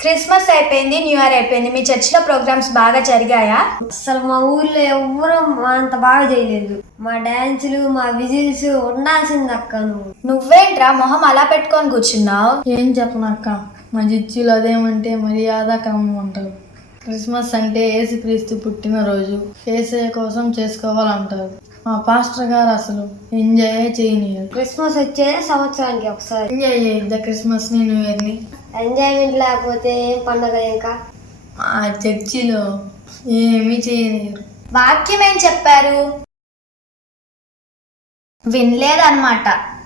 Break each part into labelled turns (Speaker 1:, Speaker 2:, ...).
Speaker 1: Christmas అయిపోయింది, new year అయిపోయింది. మీ చర్చిలో ప్రోగ్రామ్స్ బాగా జరిగాయా?
Speaker 2: అసలు మా ఊర్లో ఎవ్వరూ అంత బాగా చేయలేదు. మా డాన్సులు, మా విజిల్స్ ఉండాల్సింది అక్క.
Speaker 1: నువ్వేంట్రా మొహం అలా పెట్టుకొని కూర్చున్నావు?
Speaker 3: ఏం చెప్పనక్క, మా చర్చిలో అదేమంటే మర్యాద క్రమం అంటారు. క్రిస్మస్ అంటే యేసుక్రీస్తు పుట్టినరోజు, యేసయ్య కోసం చేసుకోవాలంటారు. మా పాస్టర్ గారు అసలు ఎంజాయ్ చేయనియరు.
Speaker 2: క్రిస్మస్ వచ్చే సంవత్సరానికి ఒకసారి
Speaker 3: ఎంజాయ్ చేయద్దా క్రిస్మస్ ని, న్యూ ఇయర్ ని?
Speaker 2: ఎంజాయ్మెంట్ లేకపోతే ఏం పండగ ఇంకా?
Speaker 3: ఆ చర్చిలో ఏమీ చేయనియరు.
Speaker 1: వాక్యం ఏం చెప్పారు? వినలేదన్నమాట.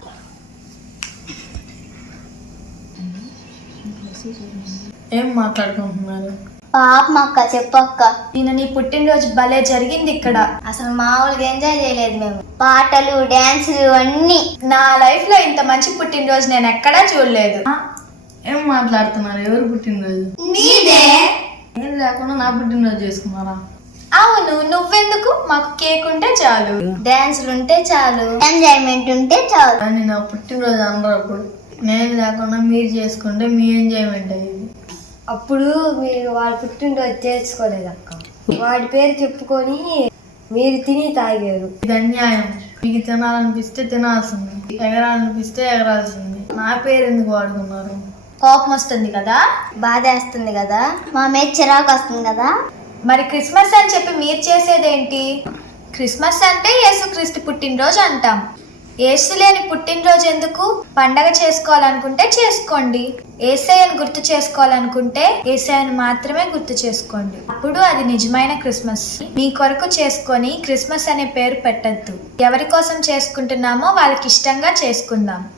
Speaker 3: ఏం మాట్లాడుకుంటున్నారు?
Speaker 4: పాపం అక్క, చెప్పక్క.
Speaker 1: నిన్న నీ పుట్టినరోజు భలే జరిగింది ఇక్కడ.
Speaker 4: అసలు మామూలుగా ఎంజాయ్ చేయలేదు మేము. పాటలు, డాన్సులు అన్నీ.
Speaker 1: నా లైఫ్ లో ఇంత మంచి పుట్టినరోజు నేను ఎక్కడా చూడలేదు.
Speaker 3: ఏం మాట్లాడుతున్నారు? ఎవరు పుట్టినరోజు?
Speaker 1: నీదే.
Speaker 3: ఏం లేకుండా నా పుట్టినరోజు చేసుకున్నారా?
Speaker 1: అవును, నువ్వెందుకు? మాకు కేక్ ఉంటే చాలు,
Speaker 4: డాన్సులు ఉంటే చాలు, ఎంజాయ్మెంట్ ఉంటే చాలు.
Speaker 3: కానీ నా పుట్టినరోజు అనరు. అప్పుడు నేను లేకుండా మీరు చేసుకుంటే మీ ఎంజాయ్మెంట్ అయ్యేది.
Speaker 2: అప్పుడు మీరు వాడి పుట్టినరోజు చేసుకోలేదు అక్క. వాడి పేరు చెప్పుకొని మీరు తిని తాగారు.
Speaker 3: ఇది అన్యాయం. మీకు తినాలనిపిస్తే తినాల్సింది, ఎగరాలనిపిస్తే ఎగరాల్సింది. నా పేరు ఎందుకు వాడుకున్నారు?
Speaker 1: కోపం వస్తుంది కదా,
Speaker 4: బాధేస్తుంది కదా, మా మీద చిరాకు వస్తుంది కదా.
Speaker 1: మరి క్రిస్మస్ అని చెప్పి మీరు చేసేదేంటి? క్రిస్మస్ అంటే యేసుక్రీస్తు పుట్టినరోజు అంటాం. యేసు లేని పుట్టినరోజు ఎందుకు? పండగ చేసుకోవాలనుకుంటే చేసుకోండి. యేసయ్యను గుర్తు చేసుకోవాలనుకుంటే యేసయ్యను మాత్రమే గుర్తు చేసుకోండి. అప్పుడు అది నిజమైన క్రిస్మస్. మీ కొరకు చేసుకొని క్రిస్మస్ అనే పేరు పెట్టద్దు. ఎవరి కోసం చేసుకుంటున్నామో వాళ్ళకి ఇష్టంగా చేసుకుందాం.